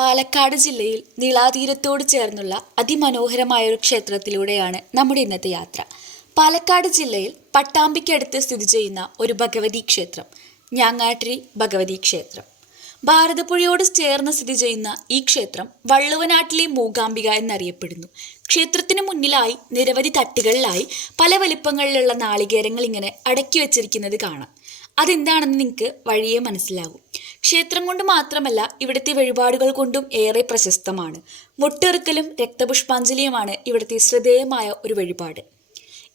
പാലക്കാട് ജില്ലയിൽ നീളാതീരത്തോട് ചേർന്നുള്ള അതിമനോഹരമായ ഒരു ക്ഷേത്രത്തിലൂടെയാണ് നമ്മുടെ ഇന്നത്തെ യാത്ര. പാലക്കാട് ജില്ലയിൽ പട്ടാമ്പിക്കടുത്ത് സ്ഥിതി ചെയ്യുന്ന ഒരു ഭഗവതി ക്ഷേത്രം ഞാങ്ങാട്ടിരി ഭഗവതി ക്ഷേത്രം. ഭാരതപ്പുഴയോട് ചേർന്ന് സ്ഥിതി ചെയ്യുന്ന ഈ ക്ഷേത്രം വള്ളുവനാട്ടിലെ മൂകാംബിക എന്നറിയപ്പെടുന്നു. ക്ഷേത്രത്തിന് മുന്നിലായി നിരവധി തട്ടുകളിലായി പല വലിപ്പങ്ങളിലുള്ള നാളികേരങ്ങൾ ഇങ്ങനെ അടക്കി വെച്ചിരിക്കുന്നത് കാണാം. അതെന്താണെന്ന് നിങ്ങൾക്ക് വഴിയെ മനസ്സിലാകും ക്ഷേത്രം കൊണ്ട് മാത്രമല്ല ഇവിടുത്തെ വഴിപാടുകൾ കൊണ്ടും ഏറെ പ്രശസ്തമാണ്. മുട്ടെറുക്കലും രക്തപുഷ്പാഞ്ജലിയുമാണ് ഇവിടുത്തെ ശ്രദ്ധേയമായ ഒരു വഴിപാട്.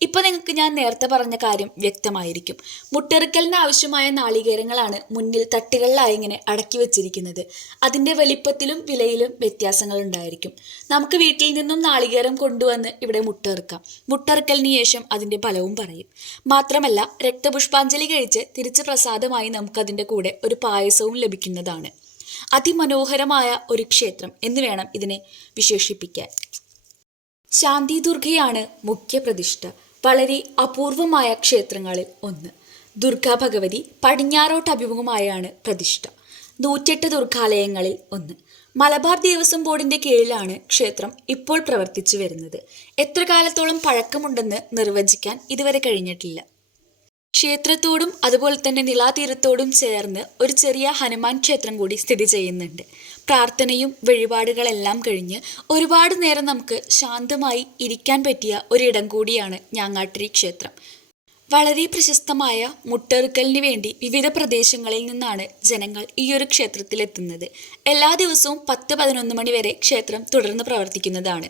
ഇപ്പൊ നിങ്ങൾക്ക് ഞാൻ നേരത്തെ പറഞ്ഞ കാര്യം വ്യക്തമായിരിക്കും. മുട്ടെറുക്കലിന് ആവശ്യമായ നാളികേരങ്ങളാണ് മുന്നിൽ തട്ടുകളിലായി ഇങ്ങനെ അടക്കി വെച്ചിരിക്കുന്നത്. അതിന്റെ വലിപ്പത്തിലും വിലയിലും വ്യത്യാസങ്ങൾ ഉണ്ടായിരിക്കും. നമുക്ക് വീട്ടിൽ നിന്നും നാളികേരം കൊണ്ടുവന്ന് ഇവിടെ മുട്ടെറുക്കാം. മുട്ടെറുക്കലിന് ശേഷം അതിന്റെ ഫലവും പറയും. മാത്രമല്ല രക്തപുഷ്പാഞ്ജലി കഴിച്ച് തിരിച്ച് പ്രസാദമായി നമുക്ക് അതിന്റെ കൂടെ ഒരു പായസവും ലഭിക്കുന്നതാണ്. അതിമനോഹരമായ ഒരു ക്ഷേത്രം എന്ന് വേണം ഇതിനെ വിശേഷിപ്പിക്കാൻ. ശാന്തി ദുർഗയാണ് മുഖ്യ പ്രതിഷ്ഠ വളരെ അപൂർവമായ ക്ഷേത്രങ്ങളിൽ ഒന്ന്. ദുർഗാ ഭഗവതി പടിഞ്ഞാറോട്ട് അഭിമുഖമായാണ് പ്രതിഷ്ഠ. നൂറ്റെട്ട് ദുർഗാലയങ്ങളിൽ ഒന്ന്. മലബാർ ദേവസ്വം ബോർഡിന്റെ കീഴിലാണ് ക്ഷേത്രം ഇപ്പോൾ പ്രവർത്തിച്ചു വരുന്നത്. എത്ര കാലത്തോളം പഴക്കമുണ്ടെന്ന് നിർവചിക്കാൻ ഇതുവരെ കഴിഞ്ഞിട്ടില്ല. ക്ഷേത്രത്തോടും അതുപോലെ തന്നെ നിലാതീരത്തോടും ചേർന്ന് ഒരു ചെറിയ ഹനുമാൻ ക്ഷേത്രം കൂടി സ്ഥിതി ചെയ്യുന്നുണ്ട്. പ്രാർത്ഥനയും വഴിപാടുകളെല്ലാം കഴിഞ്ഞ് ഒരുപാട് നേരം നമുക്ക് ശാന്തമായി ഇരിക്കാൻ പറ്റിയ ഒരിടം കൂടിയാണ് ഞാങ്ങാട്ടിരി ക്ഷേത്രം. വളരെ പ്രശസ്തമായ മുട്ടറുക്കലിന് വേണ്ടി വിവിധ പ്രദേശങ്ങളിൽ നിന്നാണ് ജനങ്ങൾ ഈ ഒരു ക്ഷേത്രത്തിലെത്തുന്നത്. എല്ലാ ദിവസവും പത്ത് പതിനൊന്ന് മണി വരെ ക്ഷേത്രം തുടർന്ന് പ്രവർത്തിക്കുന്നതാണ്.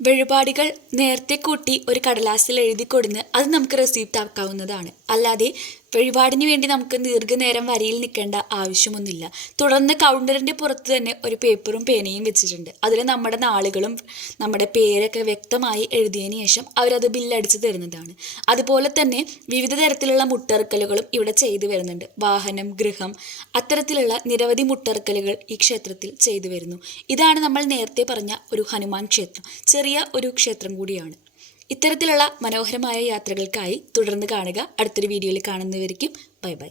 വഴിപാടുകൾ നേരത്തെ കൂട്ടി ഒരു കടലാസിൽ എഴുതി കൊടുന്ന് അത് നമുക്ക് റെസീപ്റ്റ് ആക്കാവുന്നതാണ്. അല്ലാതെ വഴിപാടിന് വേണ്ടി നമുക്ക് ദീർഘനേരം വരിയിൽ നിൽക്കേണ്ട ആവശ്യമൊന്നുമില്ല. തുടർന്ന് കൗണ്ടറിന്റെ പുറത്ത് തന്നെ ഒരു പേപ്പറും പേനയും വെച്ചിട്ടുണ്ട്. അതിൽ നമ്മുടെ നാളുകളും നമ്മുടെ പേരൊക്കെ വ്യക്തമായി എഴുതിയതിന് ശേഷം അവരത് ബില്ലടിച്ച് തരുന്നതാണ്. അതുപോലെ തന്നെ വിവിധ തരത്തിലുള്ള മുട്ടറുക്കലുകളും ഇവിടെ ചെയ്തു വരുന്നുണ്ട്. വാഹനം ഗൃഹം അത്തരത്തിലുള്ള നിരവധി മുട്ടറുക്കലുകൾ ഈ ക്ഷേത്രത്തിൽ ചെയ്തു വരുന്നു. ഇതാണ് നമ്മൾ നേരത്തെ പറഞ്ഞ ഒരു ഹനുമാൻ ക്ഷേത്രം. ചെറിയ ഒരു ക്ഷേത്രം കൂടിയാണ്. ഇത്തരത്തിലുള്ള മനോഹരമായ യാത്രകൾക്കായി തുടർന്ന് കാണുക. അടുത്തൊരു വീഡിയോയിൽ കാണുന്നവരിക്കും ബൈ ബൈ.